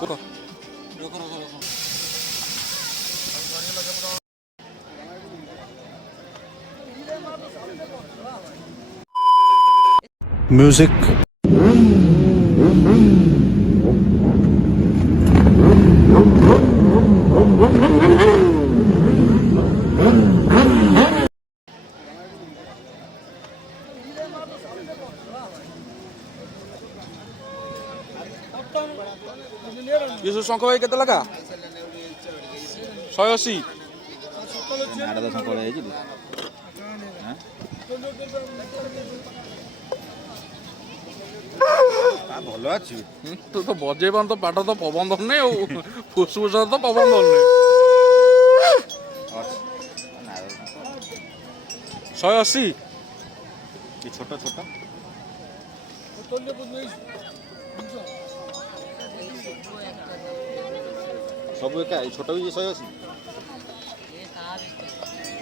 रुको म्यूजिक। ये सब शंख भाई केते लगा 180 ଭଲ ଅଛି। ତୁ ତ ବଜେଇବାନ ତ ପାଠ ତ ପବନ ଧରୁନି ଆଉ ଫୁସଫୁସ ତ ପବନ ଧରୁନି 180 ଛୋଟ ଛୋଟ ସବୁ ଏକା ଏଇ ଛୋଟ ବି 180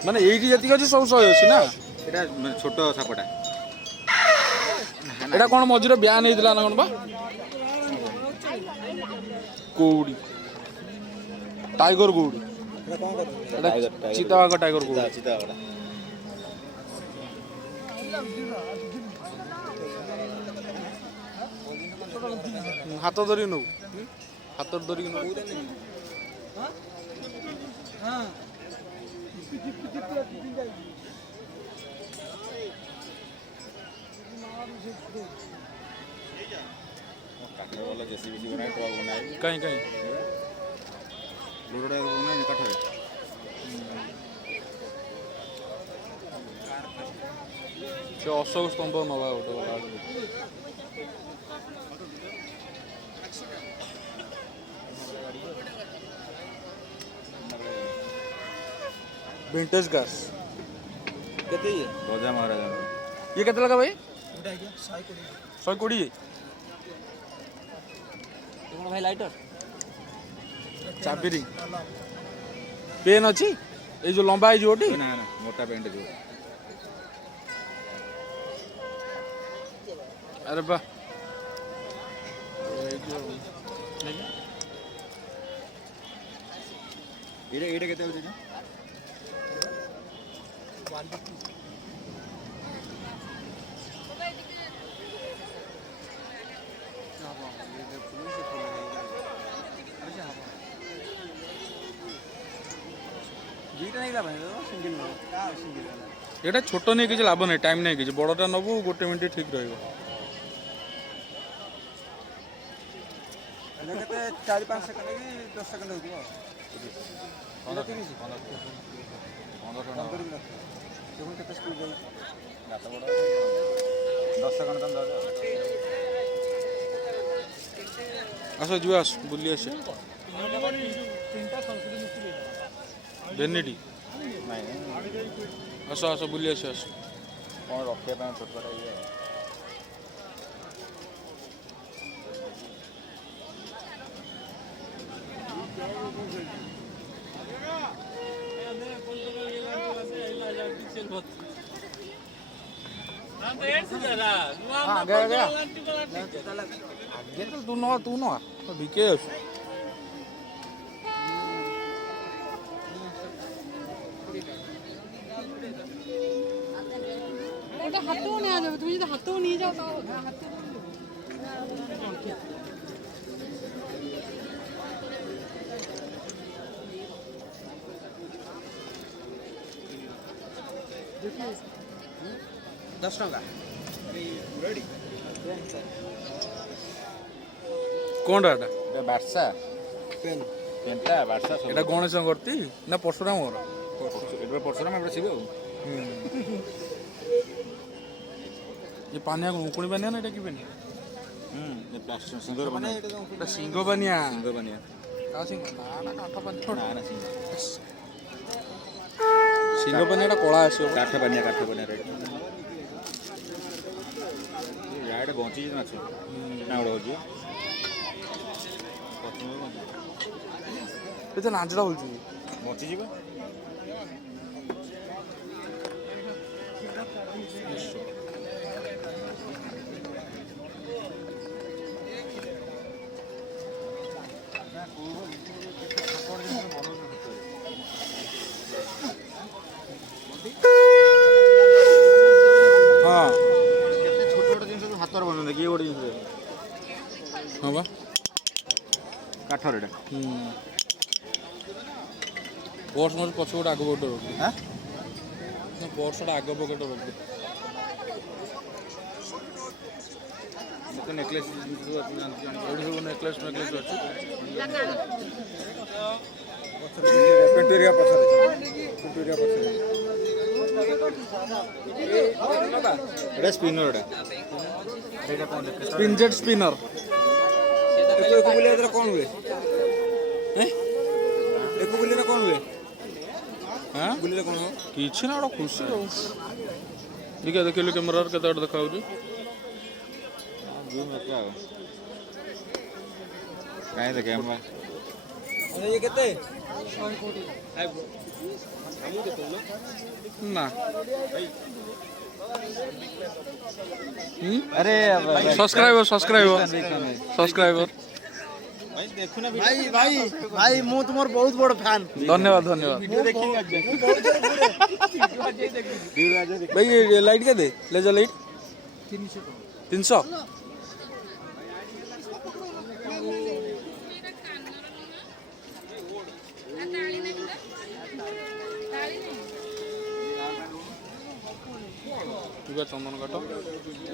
ମାନେ ଏଇଠି ଯେତିକି ଅଛି ସବୁ 180 ନା ଏଇଟା ମାନେ ଛୋଟ ସାପଟା ଏଇଟା କଣ ମଝିରେ ବ୍ୟାନ୍ ହେଇଥିଲା ନା କଣ ବା କଉଡ଼ି ଟାଇଗର କଉଡ଼ି ଚିତାବାଘ ଟାଇଗର କଉଡ଼ି ହାତ ଧରିକି ନବୁ ହାତରେ ଧରିକି ନବୁ କାହିଁ କାହିଁ ସେ ଅଶୋକ ସ୍ତମ୍ଭ ନବା ଗୋଟେ विंटेज कार्स କେତେ ଇଏ ରଜା ମହାରାଜା ये केते लगा भाई 120 भाई लाइटर चाबी पेन अच्छी ये जो लंबा है जो ନା ନା ମୋଟା ପ୍ୟାଣ୍ଟ ଯୋଉ अरे वाह ଏଇଟା ଏଇଟା କେତେ ହେଉଛି ଯେ ये छोट नहीं किसी लाभ नहीं टाइम नहीं किसी बड़टा नबू गोटे मिनट ठीक रही 4-5 सेकंड कि 10 सेकंड होगी 10 ସେକେଣ୍ଡ ତମ ଦରକାର आस जो आस बुली आस भेनिटी आस आस बुली आस आस କ'ଣ ରଖିବା ପାଇଁ ଛୋଟଟା ଇଏ आगे तो तू न बिके हाथ नहीं आ जाओ तुम जो हाथ नहीं जाओ दस टका कौन डाटा ବାର୍ଷା पेन ପେଣ୍ଟା ବାର୍ଷା ସବୁ एटा गणेश करती ना परशुराम घर ଏବେ ପରଶୁରାମ ଏପଟେ ଶିବ ଆଉ ये पानिया उकुणी पानिया ना एटा की पानिया ସିଙ୍ଗର ବନା एटा सिंह पानिया ସିଙ୍ଗ ବନିଆ का सिंह ना काठ पानिया ନା ନା ସିଙ୍ଗ सिंह पानिया एटा कला आसीबो କାଠ ବନିଆ ରାଇଟ୍ ଇଆଡ଼େ ବଞ୍ଚିଛି ମାଛ ନା ଗୋଟେ ହଉଛି ଏତେ ନାଞ୍ଜଟା ହଉଛି ବଞ୍ଚିଯିବ ସମସ୍ତର ବନୁଛନ୍ତି କିଏ ଗୋଟେ ଜିନିଷ ହଁ ବା କାଠର ଏଇଟା ପର୍ସ ମୋର ପଛ ଗୋଟେ ଆଗ ପକେଟ ରଖି ହାଁ ନା ପର୍ସଟା ଆଗ ପକେଟ ରଖି ମୋତେ ନେକଲେସ୍ ଏଠି ସବୁ ନେକଲେସ୍ ଅଛି ପିଣ୍ଟୁରିଆ ପଛରେ ଏଇଟା ସ୍ପିନର ଏଇଟା କ'ଣ ପିନଜେଟ୍ ସ୍ପିନର ଏକୁ ବୁଲିବା କ'ଣ ହୁଏ? ଏକୁ ବୁଲିଲେ କ'ଣ ହୁଏ? ହଁ ବୁଲିଲେ କ'ଣ ହବ? କିଛି ନା ଗୋଟେ ଖୁସି ଆଉ ଦେଖିଆ ଦେଖିଲି କ୍ୟାମେରାରେ କେତେ ଗୋଟେ ଦେଖାଯାଉଛି ଜୁମ୍ ଏକା ଆଉ କାହିଁ ଦେଖେ ଆମ ଇଏ କେତେ? ନା ଆରେ ସବସ୍କ୍ରାଇବର ଭାଇ ମୁଁ ତୁମର ବହୁତ ବଡ଼ ଫ୍ୟାନ୍। ଧନ୍ୟବାଦ ଭାଇ ଲାଇଟ୍ କେତେ ଲେଜର ଲାଇଟ୍ 300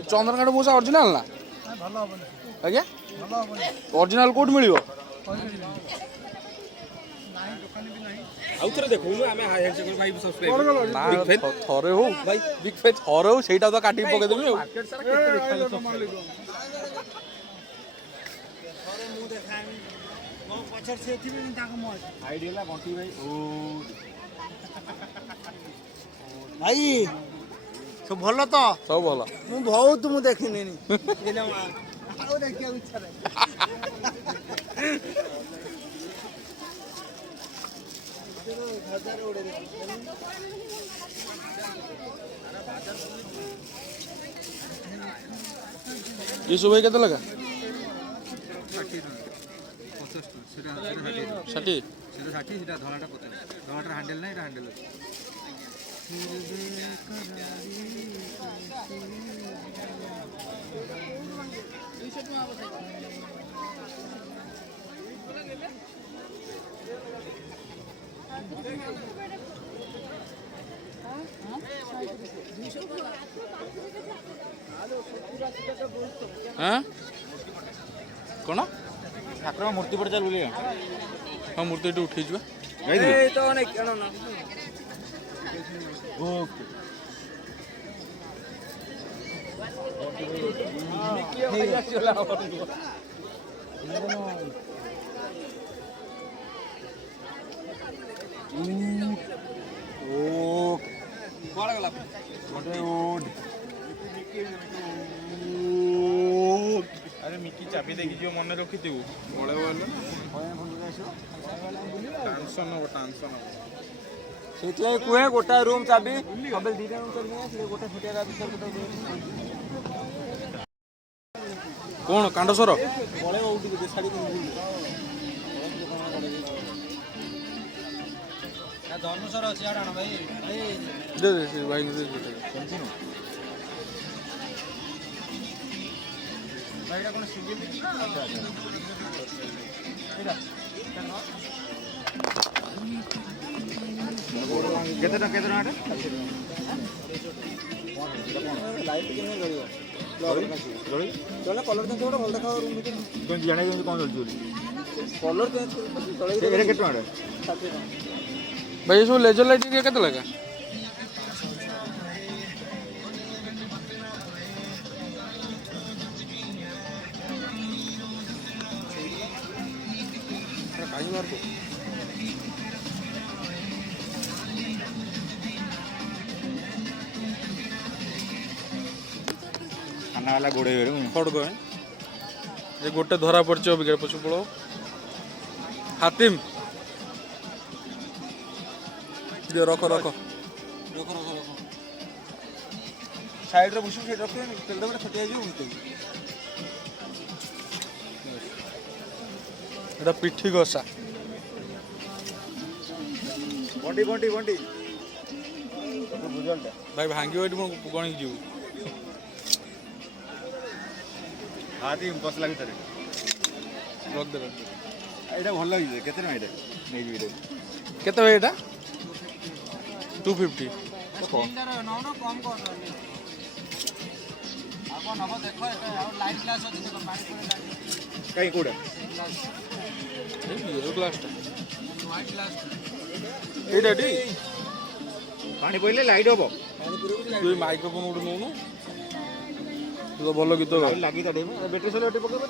ଚନ୍ଦନ କାଠ ମୂଷା ଅରିଜିନାଲ ନା ଆଜ୍ଞା ଅରିଜିନାଲ କୋଉଠି ମିଳିବ ଆଉଥରେ ଦେଖୁନୁ ଆମେ ଥରେ ହଉ ଭାଇ ବିగ్ ଫେଜ୍ ଥରେ ହଉ ସେଇଟା ତ କାଟିକି ପକେଇଦେବି ଆଉ ଭାଇ ସବୁ ଭଲ ତ? ସବୁ ଭଲ ମୁଁ ବହୁତ ମୁଁ ଦେଖିନି ଆଉ ଦେଖିବାକୁ ଇଚ୍ଛା ନାହିଁ। ये सुबह केତେ लगा 60 ସେଟା ଧଳାଟା 50 ଧଳାଟାର ହ୍ୟାଣ୍ଡେଲ ନାହିଁ ଏଟା ହ୍ୟାଣ୍ଡେଲ ଅଛି हाँ कौन ଠାକୁର ମୂର୍ତ୍ତି ପଟେ ଚାଲ ବୁଲିବା हाँ मूर्ति ये उठे ତ ଅନେକ କେଣ ନା ଆରେ ମିକି ଚାବି ଦେଇକି ଯିବ ମନେ ରଖିଥିବୁ ପଳେଇବ ହେଲେ ଟେନସନ୍ ହବ ସେଇଥିଲାଗି କୁହେ ଗୋଟା ରୁମ୍ ଚାବି ସବୁବେଳେ ଦୁଇଟା ରୁମ୍ ଚାବି ନେଇ ଗୋଟେ ଛୋଟିଆ ଭିତରେ कौन कांडसर ପଳେଇବ ଉଠିକି ଛାଡ଼ିକି ଧର୍ମସର ଅଛି ଆଣ ଭାଇ दे दे भाई दे दे ଭାଇଟା କ'ଣ ସିଙ୍ଗିଲ୍ କେତେ ଟଙ୍କା ଏଟା ଲାଇଟ୍ କେମିତି ଜଳିବ ଜଳି ଜଳିଲେ କଲର୍ ଚେଞ୍ଜ ଗୋଟେ ଭଲ ଦେଖାବ ରୁମ୍ ଭିତରେ କେମିତି ଜାଣିବେ କେମିତି କ'ଣ ଜଳୁଛି ବୋଲି କଲର୍ ଚେଞ୍ଜ ଜଳେଇ ଏଇଟା କେତେ ଟଙ୍କା 60 ଟଙ୍କା भाई ये सब लेजर लाइट के केते लगा काई मार को ଖାନା ବାଲା ଗୋଡ଼େଇ ବେড়େ खड़ग ये गोटे धरा पड़छ अबिका पछु पड़ो हातिम दे रखो रखो ସାଇଡ଼୍ରେ ବସିବୁ ସେଇଠି ରଖିବେ ତେଲ ଦେବେ ଛୋଟିଆ ହେଇଯିବ ଭିତରେ एटा पिठी गसा ବଣ୍ଟି ବଣ୍ଟି ବଣ୍ଟି ବୁଝଲଟା भाई भांगी एटी गणी जीव ଆଦି ବସ ଲାଗି ଥରେ ରଖ ଦେ ଏଇଟା ଭଲ ଲାଗିଛି କେତେ ଟଙ୍କା ଏଇଟା ନେଇଯିବି ଏଇଟା କେତେ ଭାଇ ଏଇଟା 250 ତିନିଟାର ନଉନ କମ୍ କରୁନି ଆଉ କ'ଣ ନବ ଦେଖ ଏଟା ଆଉ ଲାଇଟ୍ ଗ୍ଲାସ୍ ଅଛି ଦେଖ ପାଣି ପଡ଼େ ଲାଇଟ୍ କାଇଁ କୋଉଟା এই বিয়ের গ্লাসটা ହ୍ୱାଇଟ୍ ଗ୍ଲାସ୍ এইটা টি ପାଣି ପଇଲେ ଲାଇଟ୍ ହବ তুই মাইক্রোফোন উঠে নৌনু ତୁ ତ ଭଲ ଗୀତ ଗାଉ ଲାଗି ତା ଡେମ ବ୍ୟାଟେରୀ ସରିଲେ ଅଟେ ପକେଇବ ନା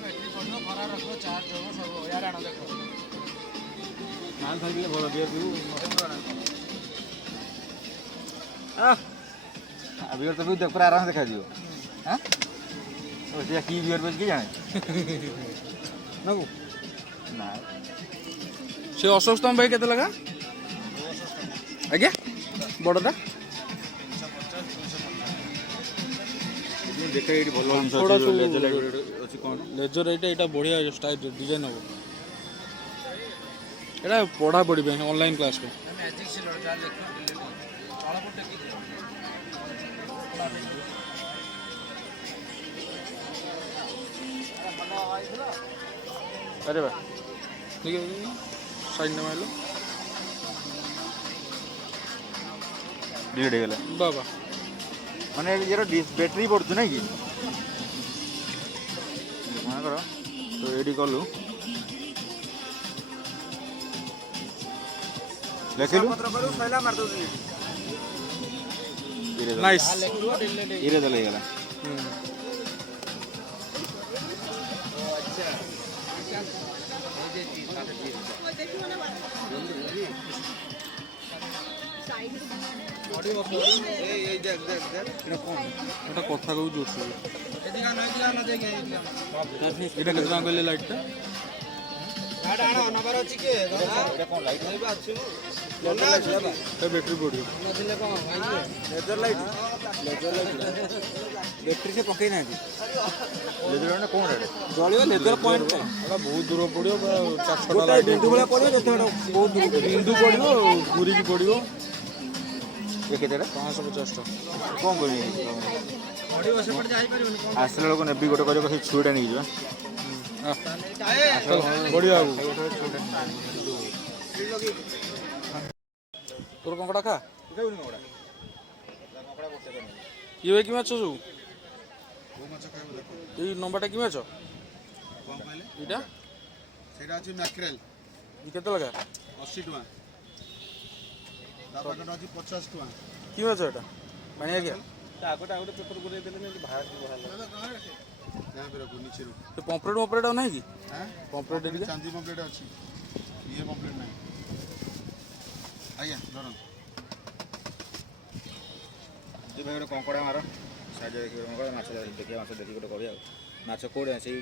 ବ୍ୟାଟେରୀ ପଡ଼ିବ ଖରା ରଖିବ ଚାର୍ଜ ହେବ ସବୁ ୟାର ଆଣ ଦେଖ ମାଲ ଥାଇଲେ ଭଲ ବିୟର ପିଉ ବିୟର ତ ପିଉ ଦେখ ପୁରା ଆରାମ ଦେଖାଯିବ ହଁ ଓ ସେ କି ବିୟର ପିଉ କି ଜାଣେ ନାକୁ ନା ସେ ଅଶ୍ୱସ୍ତମ ଭାଇ କେତେ ଲେଖା ଆଜ୍ଞା ବଡ଼ଟା ଦେଖେ ଏଇଠି ଭଲ ଜିନିଷ ଛୋଟ ଅଛି ସବୁ ଲେଜର ଲାଇଟ୍ ଅଛି କ'ଣ ଲେଜର ଏଇଟା ବଢ଼ିଆ ଷ୍ଟାଇଲ ଡିଜାଇନ୍ ହବ ଏଇଟା ପଢ଼ାପଢ଼ି ପାଇଁ ଅନଲାଇନ୍ କ୍ଲାସ୍ ପାଇଁ ମ୍ୟାଜିକ୍ ସିଲର ଯାହା ଲେଖ ତଳକୁ ଟେକି अरे बा ठीक है साइड में मारलो डिलीट ହେଇଗଲା बाबा ମାନେ ଏର ବ୍ୟାଟେରୀ ପଡୁଛି ନାଇଁ କି ମନେ କର ତ ଏଇଠି କଲୁ ଲେଖିଲୁ ପତ୍ର କରୁ ସଇଲା ମାରି ଦଉଛୁ नाइस ଇରେ ଦେଲେ ହେଇଗଲା এই দেখ দেখ দেখ এটা কোন এটা কথা কও জোরছে এদিকে আনো এদিকে আনো দেখে এটা কেতে টাকা কইলে লাইটটা ଗାଡ଼ି ଆଣ ନବାର ଅଛି କି এটা কোন লাইট ଏବେ ଅଛି ମୁଁ এটা ব্যাটারি পড়িও ନଥିଲେ କ'ଣ ଲେଜର ଲାଇଟ୍ ବ୍ୟାଟେରୀ ସେ ପକେଇ ନାହାନ୍ତି ଲେଜର ଲାଇଟ୍ କୋଉଟା ଏଟା ଜଳିବ ଲେଜର ପଏଣ୍ଟ এটা ବହୁତ ଦୂର ପଡ଼ିବ ପୁରା 4-6ଟା ଲାଇଟ୍ ଲାଇଟ୍ ବିନ୍ଦୁ ଭଳିଆ ପଡ଼ିବ ଯେତେ ବହୁତ ଦୂର ବିନ୍ଦୁ ପଡ଼ିବ ଘୁରିକି ପଡ଼ିବ ଏ କେତେଟା 550 ଟଙ୍କା କ'ଣ କରିବି ପଡ଼ିବ ସେପଟେ ଯାଇପାରିବନି କ'ଣ ଆସିଲା ବେଳକୁ ନେବି ଗୋଟେ କରିବ ସେ ଛୁଆଟା ନେଇଯିବା चल बढ़िया बाबू তোর কঙ্কড়া খা ইয়ে ভাই কি মাছ ସବୁ এই নম্বরটা কি মাছ এটা ସେଇଟା ଅଛି ମ୍ୟାକ୍ରେଲ୍ କେତେ ଲେଖା 80 ଟଙ୍କା ତା ପାଖରେ ଅଛି 50 ଟଙ୍କା কি মাছ এটা ପାଣି ଆଜ୍ଞା ଆଗଟା ଗୋଟେ ପେପର ଗୁରେଇ ଦେଲେ ବାହାର यहाँ पे रखो नीचे रखो ସେ ପମ୍ପଲେଟ୍ ମମ୍ପଲେଟ୍ ଆଉ ନାହିଁ କି हैं ପମ୍ପଲେଟ୍ ଟିକେ चांदी पम्पलेट अच्छी ये पम्पलेट नहीं आज्ञा धरन ଯେ ଭାଇ ଗୋଟେ କଙ୍କଡ଼ା ମାର ସାଇଜ ଦେଖିବେ କଙ୍କଡ଼ା ମାଛ ଦେଖିବା ମାଛ ଦେଖିକି ଗୋଟେ କରିବା ଆଉ ମାଛ କୋଉଟା ସେଇ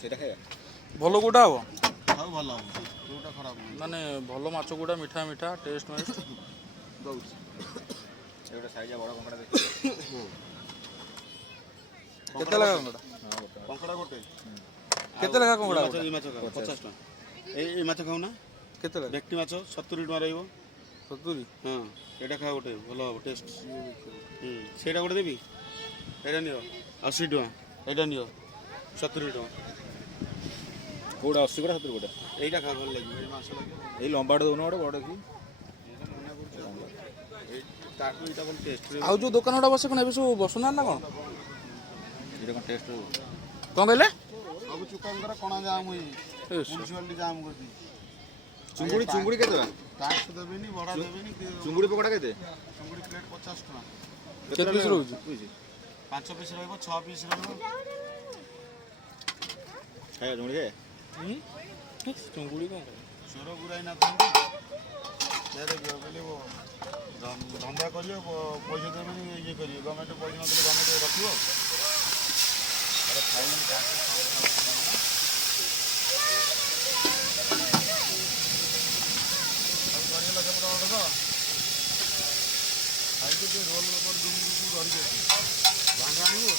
ସେଇଟା ଖାଇବା ଭଲ କୋଉଟା ହବ खाओ भल हम जोटा खराब नहीं ମାନେ ଭଲ ମାଛ କୋଉଟା ମିଠା ମିଠା ଟେଷ୍ଟ ମାଇଷ୍ଟ दउछ ସେ ଗୋଟେ ସାଇଜ ବଡ଼ କଙ୍କଡ଼ା ଦେଖିବେ କେତେ ଲେଖା କଙ୍କଡ଼ା कंकड़ा गोटे କେତେ ଲେଖା କଙ୍କଡ଼ା माछ ई माछ खाओ 50 टका ए माछ खाऊ ना କେତେ ଲେଖା व्यक्ति माछ 70 टका रहइबो 70 हां एटा खा गोटे भल हो टेस्ट सेटा गोटे देबी एटा नियो 80 टका एटा नियो 70 टका କୋଉଟା 80 କୋଉଟା 70 କୋଉଟା एटा खा भल लागी माछ लागी ଏଇ ଲମ୍ବାଟା ଦେଉନ ଗୋଟେ ବଡ଼ କି ताकू एटा भल टेस्ट ଆଉ ଯୋଉ ଦୋକାନ ଗୁଡ଼ା ବସେ କ'ଣ ଏବେ ସବୁ ବସୁନାହାନ୍ତି ନା କ'ଣ ଏଇଟା କ'ଣ ଟେଷ୍ଟ ରହିବ କ'ଣ କହିଲେ सब चुकांकर कोना जाम हुई म्युनिसिपालिटी जाम करती ଚୁଙ୍ଗୁଡ଼ି ଚୁଙ୍ଗୁଡ଼ି କେତେ ଟଙ୍କା टैक्स देबेनी बड़ा देबेनी ଚୁଙ୍ଗୁଡ଼ି ପକୋଡ଼ା କେତେ चुंगड़ी प्लेट 50 टका କେତେ ପିସ୍ ରହୁଛି 5 ପିସ୍ ରହିବ 6 ପିସ୍ ରହିବ ଖାଇବା ଚୁଙ୍ଗୁଡ଼ି ଚୁଙ୍ଗୁଡ଼ି କ'ଣ ଚୋର ଗୁରାଇ ନା ଥାନ୍ତି କହିଲେ ଧନ୍ଦା କରିବ ପଇସା ଦେବେନି ଇଏ କରିବେ ଗଭର୍ଣ୍ଣମେଣ୍ଟ ପଇସା ନଦେଲେ ଗଭର୍ଣ୍ଣମେଣ୍ଟ ରଖିବ ଖାଇନି ସରିଗଲା ସେପଟେ ଅର୍ଡ଼ର ଖାଇକି ଟିକେ ରୋଲ ପେପର ଧରିକି ଧରିକି ଭାଙ୍ଗା ଆଣିବୁ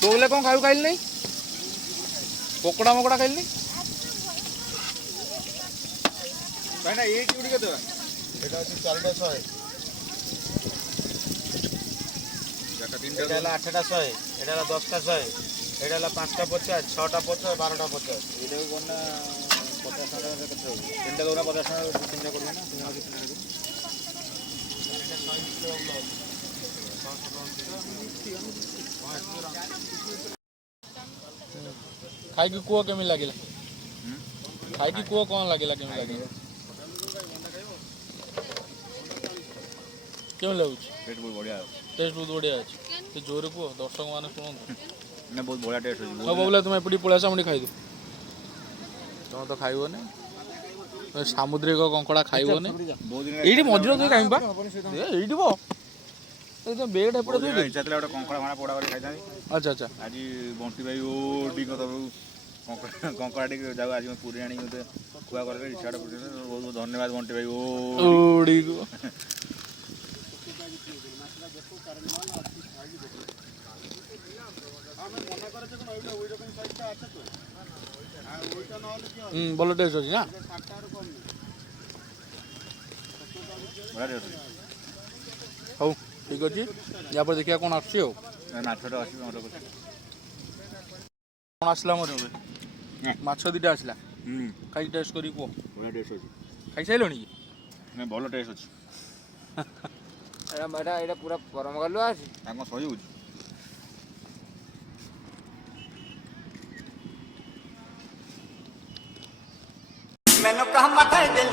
ତୁ ବୋଲେ କ'ଣ ଖାଇବୁ ଖାଇଲି ନାହିଁ ପକୋଡ଼ା ମକୋଡ଼ା ଖାଇଲି ନାହିଁ ଭାଇନା ଏଇ ଚୁଡ଼ି କେତେ ଟଙ୍କା? এটা হচ্ছে 4টা 100 ଚାରିଟା এটা ତିନିଟା হলো 8টা 100 এটা হলো 10টা 100 এটা হলো 5টা 50 6টা 50 12টা 50 ଏଇଟାକୁ କ'ଣ ନା 50 ଟଙ୍କା କେତେ ହବ? ତିନିଟା ଦଉନା 50 ଟଙ୍କା ତିନିଟା କରିବେ ନା ତିନିଟା এটা 100 ଖାଇକି କୁହ କେମିତି ଲାଗିଲା ଖାଇକି କୁହ କ'ଣ ଲାଗିଲା କେମିତି ଲାଗିଲା କେମିତି ଲାଗୁଛି ଟେଷ୍ଟ ବହୁତ ବଢ଼ିଆ ଟେଷ୍ଟ ବହୁତ ବଢ଼ିଆ ଅଛି ସେ ଜୋରେ କୁହ ଦର୍ଶକମାନେ ଶୁଣନ୍ତୁ ନା ବହୁତ ବଢ଼ିଆ ଟେଷ୍ଟ ଅଛି ହଁ ବୋଲେ ତୁମେ ଏପଟେ ପଳେଇ ଆସ ମୁଁ ଖାଇଦେବୁ ତମେ ତ ଖାଇବନି ସାମୁଦ୍ରିକ କଙ୍କଡ଼ା ଖାଇବନି ବହୁତ ଦିନ ଏଇଠି ମଝିରେ ଦେଇ କାହିଁକି ବା ଏଇଠି ବ ବେଗଟା ଏପଟେ ଦେଇ ଇଚ୍ଛା ଥିଲା ଗୋଟେ କଙ୍କଡ଼ା ଫଣା ପୋଡ଼ା କରି ଖାଇଥାନ୍ତି ଆଚ୍ଛା ଆଚ୍ଛା ଆଜି ବଣ୍ଟି ଭାଇ ଓଡ଼ି କଥା କଙ୍କଡ଼ା ଟିକେ ଯାଉ ଆଜି ମୁଁ ପୁରୀ ଆଣିକି ମୋତେ ଖୁଆ କରିଦେଲେ ଇଚ୍ଛାଟା ବହୁତ ବହୁତ ଧନ୍ୟବାଦ ବଣ୍ଟି ଭାଇ ଓଡ଼ିକୁ ଭଲ ଟେଷ୍ଟ ଅଛି ନା ବଢ଼ିଆ ଟେଷ୍ଟ ଅଛି ହଉ ଠିକ୍ ଅଛି ୟା ପରେ ଦେଖିବା କ'ଣ ଆସୁଛି ଆଉ ମାଛଟା ଅଛି ଆମର କ'ଣ ଆସିଲା ମୋର ଏବେ ମାଛ ଦୁଇଟା ଆସିଲା ଖାଇକି ଟେଷ୍ଟ କରିକି କୁହ ବଢ଼ିଆ ଟେଷ୍ଟ ଅଛି ଖାଇସାରିଲଣି କି ନାଇଁ ଭଲ ଟେଷ୍ଟ ଅଛି ଏଇଟା ପୁରା ପରମ ଗାଲୁଆ ଅଛି ତାଙ୍କ ସହି ହେଉଛି ਮੈਨੂੰ ਕਹਾਂ ਮਥੇ ਦਿਲ